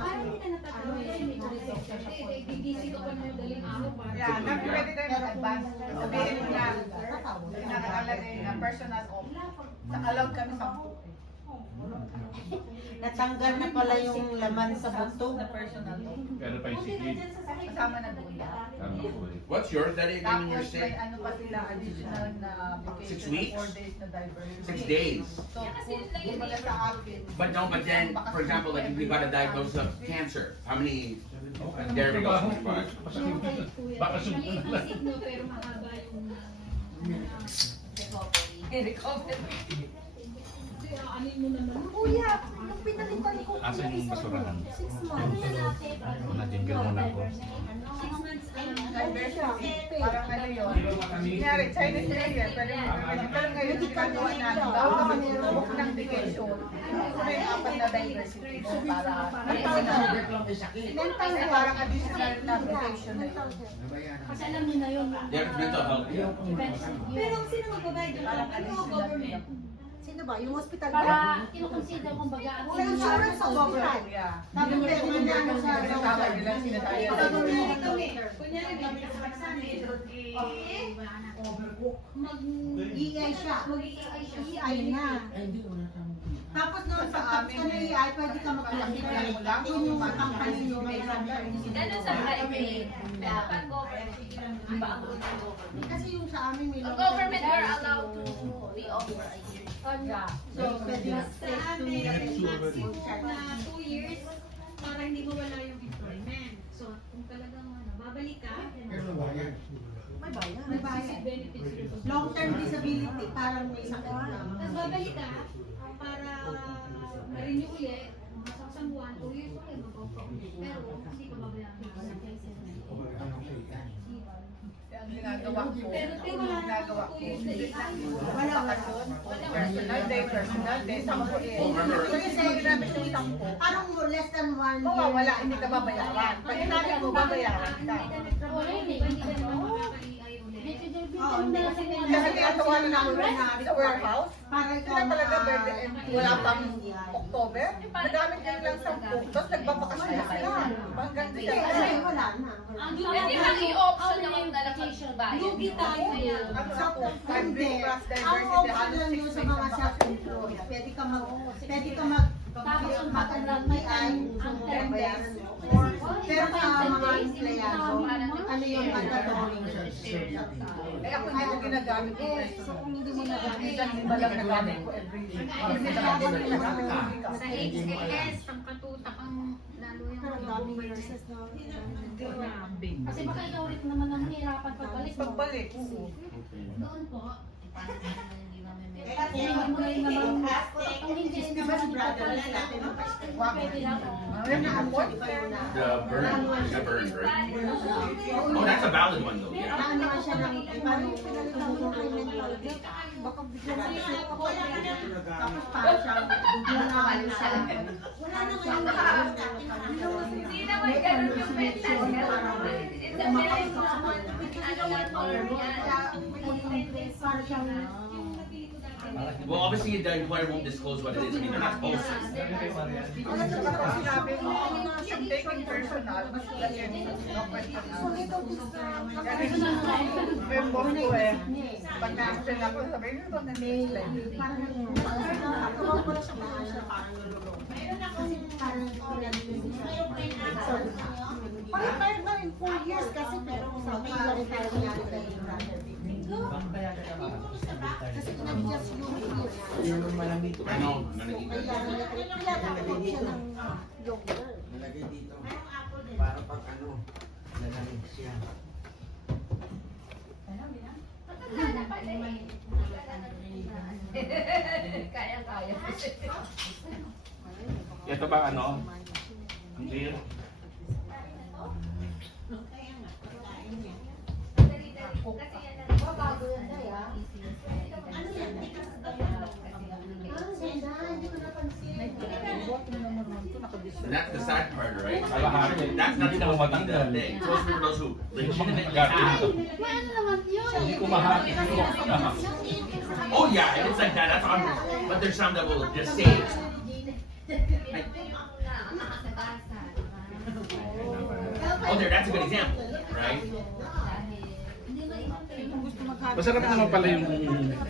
Parang hindi ka natatawag kasi may reception. Gigising ka pa na madaling araw para. Yeah, pwede kayo mag-advance. Sabihin mo na, nakalagay na personal off. Allowed kami 10. Natanggal na pala yung laman sa buto. Na personal off. Pero pa yung sikid. Kasama na doon yan. What's yours, Daddy? Again, when you're Tapos may sick? ano pa sila additional na vacation. 6 weeks? 4 days na diversity. 6 days. So, kumbaga sa akin. But no, but then, for example, like if you got a diagnosis of cancer, how many? There we go. Baka sunod Maliit na ang signo pero mahaba yung Recovery. kasi aanin mo naman. Kuya, nung pinalitan ko. Asan yung basurahan? 6 months. Wala din muna ako. 6 months Diversity. Parang ano yun. Kunyari, Chinese New Year. Pwede mo medical ngayon. Ginagawa namin. Bago ka mag-book ng vacation. Hindi ko na yung 4 na diversity. Para kasi parang additional na vacation na yun. Kasi alam niyo na yun. Yeah, it's mental health. Pero sino magbabayad yung Parang ano, additional government? Sino ba? Yung hospital ba? Para kinukonsider kung baga ang Sa insurance sa government. Yeah. Sabi mo yung mga ano sa Tama nila sinasaya. kunyari bibigyan sa amin, mag-EI siya. Mag-EI na. Tapos noon sa amin ka na EI, pwede ka mag-apply lang. Kung yung company nyo may Ganun sa private. Dapat government. Iba ang rules ng government. Kasi yung sa amin may Ang government, we're allowed to re-offer a year. So, pwede na sa amin, na 2 years para hindi mawala yung employment. So, kung talagang babalik ka, may bayad. may benefits yun. Long-term disability, parang may sakit na. Tapos babalik ka para ma-renew ulit, mga sa buwan, 2 years ulit, mag-offer. Pero hindi ka babayaran ng Ang ginagawa ko, Pero ginagawa ko. Wala. Bakasyon, personal day, 10 eh. Oh, remember. Kasi sinabi namin yung 10. Anong less than 1 Kung year? wala, hindi ka babayaran. Pag sinabi mo, babayaran ka. Wala yun eh, hindi ka naman makaka-EI ulit. Oo, hindi. Kasi tinatawanan ako sa warehouse. Para ikaw Sila talaga birthday and wala pang October. Nagamit nyo lang 10. Tapos nagbabakasyon na sila. Hanggang Kasi December. wala na. Pwede kang i-option naman na lang magbayad. Lugi tayo yan. Ano ako? Hindi. Cross Ang diversity. option Halos lang 6 yun sa weeks mga ang self-employed. Pwede ka mag-EI kung bayaran mo. Pero sa mga empleyado, ano yung mandatory? Eh ako hindi ko ginagamit ko. So kung hindi mo nagamit, hindi ba lang nagamit ko every week? Hindi nagamit ko nagamit ko. Sa HKS, ang katutak ang lalo yung Pero ang mga daming boomer. nurses na. Grabe. Kasi baka ikaw rin naman ang mahirapan pagbalik mo. Pagbalik, oo. Doon po. Kaya Hindi mo rin naman. Ang hindi di ba si brother natin ang pwede lang. Ayun na ako. The burn, the burn, right? Oh, that's a valid one though. Yeah. Naano ka siya ng paano pinalitan mo ng mental health. Baka bigla siya tapos parang siya biglaan siya. Wala na ngayon. Hindi naman ganun yung mental health. It's a very common ano yan, term yan. Para siyang Well, obviously the employer won't disclose what it is. I mean, they're not supposed to. Ano sa kapag sinabi mo, yung taking personal, mas lagyan no question na. May boss ko eh. Pag na-explain ako, sabi niyo ba nag-explain? parang ako ko lang siya parang nululong. Parang Parang na rin 4 years kasi pero sabi nila rin tayo nangyari kay brother. Kasi nag-just yung I know, I'm gonna eat kaya that. nilagay siya ng longer. Nalagay dito. Para pag ano, lalamig siya. Matanda na pala eh. Kaya-kaya. Ito ba ano? Ang clear? Bago yan tayo. That's the sad part, right? Kalahati. That's not Hindi na supposed to be the matanggal. thing. It's supposed to be for those who legitimately Magkakaroon have. ito. Ano naman yun? Hindi ko mahati. Hindi ko mahati. Oh yeah, if it's like that, that's on. But there's some that will just say it. Oh, there, that's a good example, right? Masarap naman pala yung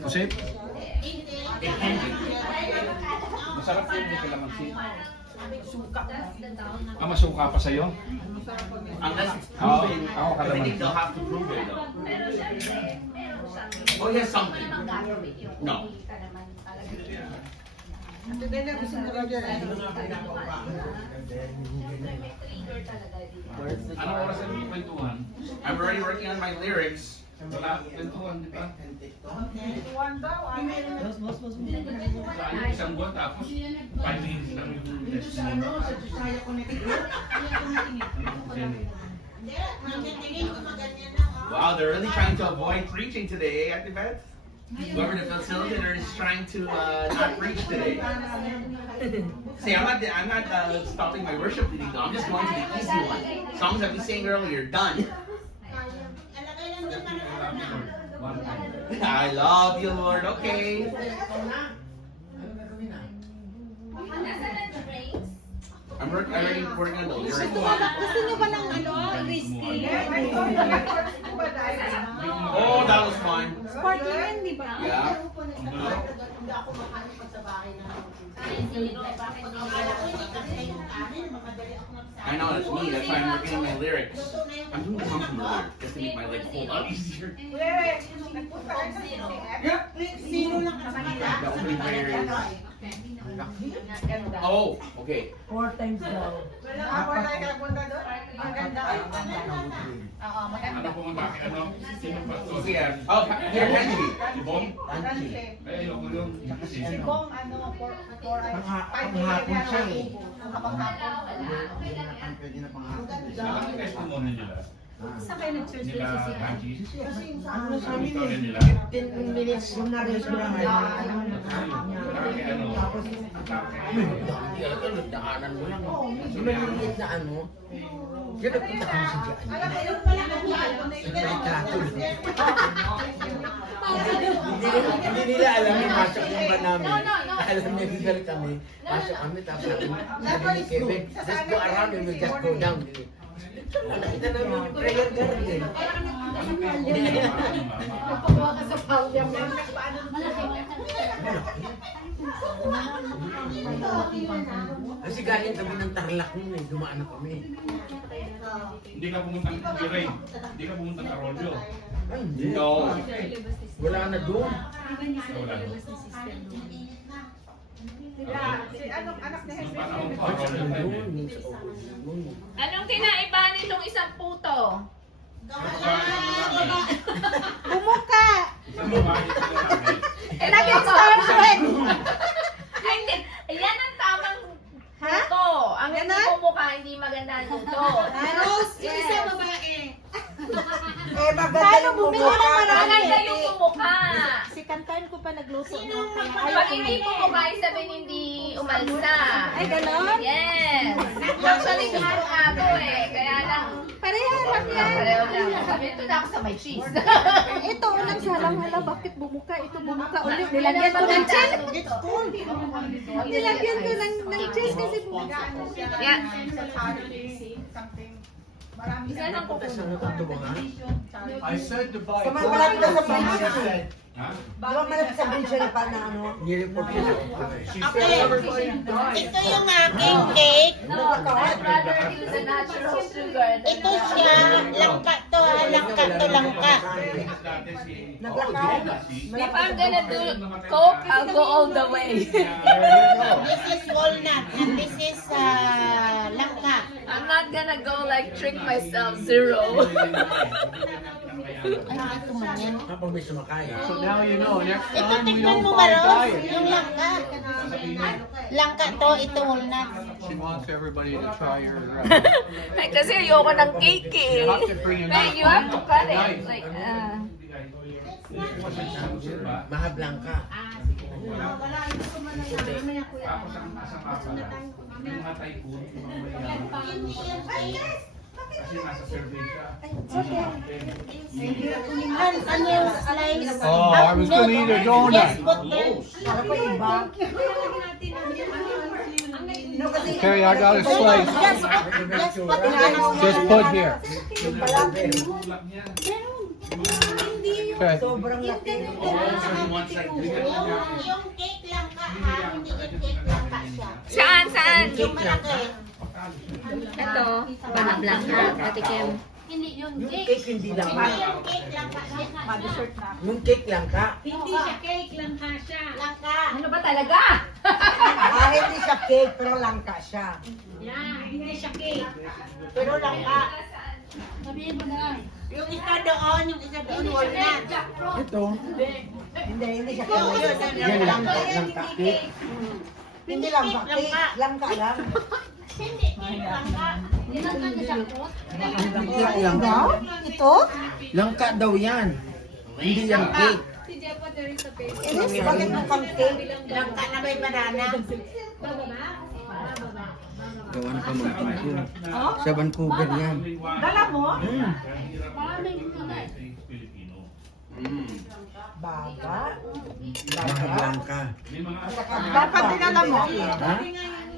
pusit. It can be. Masarap yung may kalamansi. Masuka pa sa'yo? Unless it's Oo, proven, ako I think kalamansi. they'll have to prove it though. Pero syempre, meron siyang... Oh, he has something. Ano namang gagawin yung No. hindi ka naman talaga. Ito din ang gusto ko Roger. May trigger talaga dito. Anong oras na yung kwentuhan? I'm already working on my lyrics. Wala, kwentuhan, di ba? Tuwan daw. Kaya isang buwan tapos 5 minutes lang yung testimony. Wow, they're really trying to avoid preaching today, eh, Ate Beth? Whoever the facilitator is trying to not preach today. See, I'm not stopping my worship leading though. I'm just going to the easy one. Songs that we sang earlier, done. I love you, Lord. Okay. Nasaan ang drinks? I'm already working on the lyrics. Gusto niyo ba ng ano, risky? Oh, that was fun. Sporty yan, di ba? Yeah. I know that's me. That's why I'm working on my lyrics. I'm doing something with lyrics just to make my life a whole lot easier. Nagpunta kayo sa CCF? Yeah. The opening prayer is. Oh, okay. Wala ka nagpunta doon? Ang ganda. Oo, maganda. Ano po ang bakit ano? Sino pa to? CCF. Oh, here, Henry. Si Bong? Friendship. Ay, ayoko yun. Si Bong, ano, for 5 million siya eh. Kapanghapon. Saan yung testimony nila? Sa kayo nag-church Nila doon si Francis? Ano sa amin Story nila? 15 minutes yung naris ko lang. Bakit ano? Nagdaanan mo lang. Yung maliliit na ano, yun nagpunta kami sa dyan. Alam mo, yun pala ang May trato. Hindi nila alam yung pasok yung ba namin. Alam niya gigal kami. Pasok kami tapos sabi ni Kevin, just go around and we just go down. Nakita namin yung prayer garden. Pagawa ka sa palya mo. Kasi galing kami ng Tarlac nun eh, dumaan na kami. Hindi ka pumunta ng Biray. Hindi ka pumunta ng Arroyo. Ay, hindi. No. Wala na doon. Wala no. Si anong anak ni Henry? Panahon pa Ay, Arroyo tayo eh. doon, sa doon. Anong kinaiba nitong isang puto? Bumuka! Isang babae sa lalaki. Nag-extortion! Ay, hindi. Yan ang tamang puto. Ang hindi Ganon? mo mukha, hindi maganda ang puto. Rose, yung Yes. isa babae. Eh, maganda Paano yung bumili bumukha. ng marami? Maganda yung pumukha. Si Kantan ko pa nagluto ng Pag hindi pumukha, sabihin hindi umalsa. Ay, ganon? Yes. Actually, gusto nga to eh. Kaya lang, Pareha lang yan. pareho lang. Sabi ito na ako sa may cheese. Ito, unang salang hala, bakit bumuka? Ito bumuka ulit. Nilagyan ko ng cheese. Nilagyan ko ng cheese kasi bumuka. Yeah. Something. Marami Isa lang po. Tapos ano ito ba nga? I said to buy. So, malapit na sa bridge. Ha? Di ba malapit sa bridge na pa na ano? Nireport ko sa office. She said everybody died. Ito yung aking cake. No, I'd rather use a natural sugar than Ito siya. Langka to ha. Langka to langka. If I'm gonna do Coke, I'll go all the way. This is walnut and this is langka. I'm not gonna go like trick myself, zero. Ano ito man yan? Kapag may sumakay. So now you know. Next Ito time we tikman don't mo buy ba Rose? diet. Yung langka. Langka to, ito walnut. She wants everybody to try her. Ay, kasi ayoko ng cake eh. You have to bring it Hey, you have to cut it. Like, Mahablang ka. Tapos ang asang akala, yung mga tycoon, yung mga mayaman. Kasi nasa survey siya. Ano yung slice? Oh, I was gonna eat a donut. Yes, butter. Carrie, I got a slice. Just put here. Okay. Sobrang laki. One second. Yung cake lang ka ha, hindi yung cake lang ka siya. Saan? Yung malaki. Ito. Baha blanca. Patikim. Hindi yun, Yung cake. cake hindi lang ka. Yung cake lang ka siya. Pa-dessert na. Yung cake lang ka. Hindi siya cake lang ka siya. Lang ka. Ano ba talaga? Hindi siya cake, pero langka siya. Yan, hindi siya cake. Pero lang ka. Sabihin mo na. Yung isa doon, walnut. Ito. Hindi siya Yung cake. Yan langka cake. Hindi langka cake, langka lang. Hindi, cake lang ka. Nilang ka siya po. Cake lang ka. Ito? Langka daw yan. Hindi yan cake. Si Jepa, there is a paper. Bakit mukhang cake? Lang ka na may banana. Bababa? Bababa. Gawa na pamangkin ko. Sa Vancouver yan. Dala mo? Baga? Langka langka. Dapat dinala mo. Ha?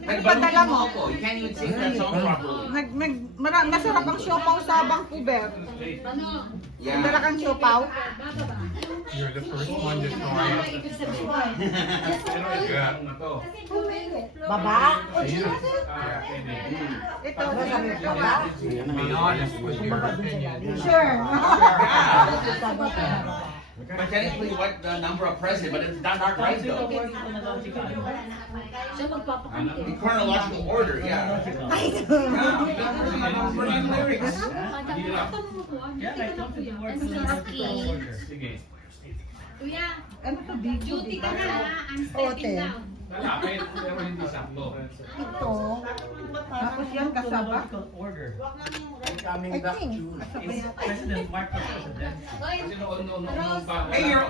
Nagpadala mo. You can't even sing that song properly. Masarap ang siopaw sa Vancouver. Ano? Nagdala kang siopaw. Bababa. You're the first one to try it. Ibig sabihin. Baba? Ito. Baba? Be honest with your opinion. Sure. But technically, what the number of president? But it's not right though. Siya magpapakamit. In chronological order, yeah. Lyrics. Kuya, Ano to, video, duty diba? ka na ha. I'm stepping down. Pero hindi sakto. Ito? Tapos yan kasaba. Coming back to Hoy, Hey, you're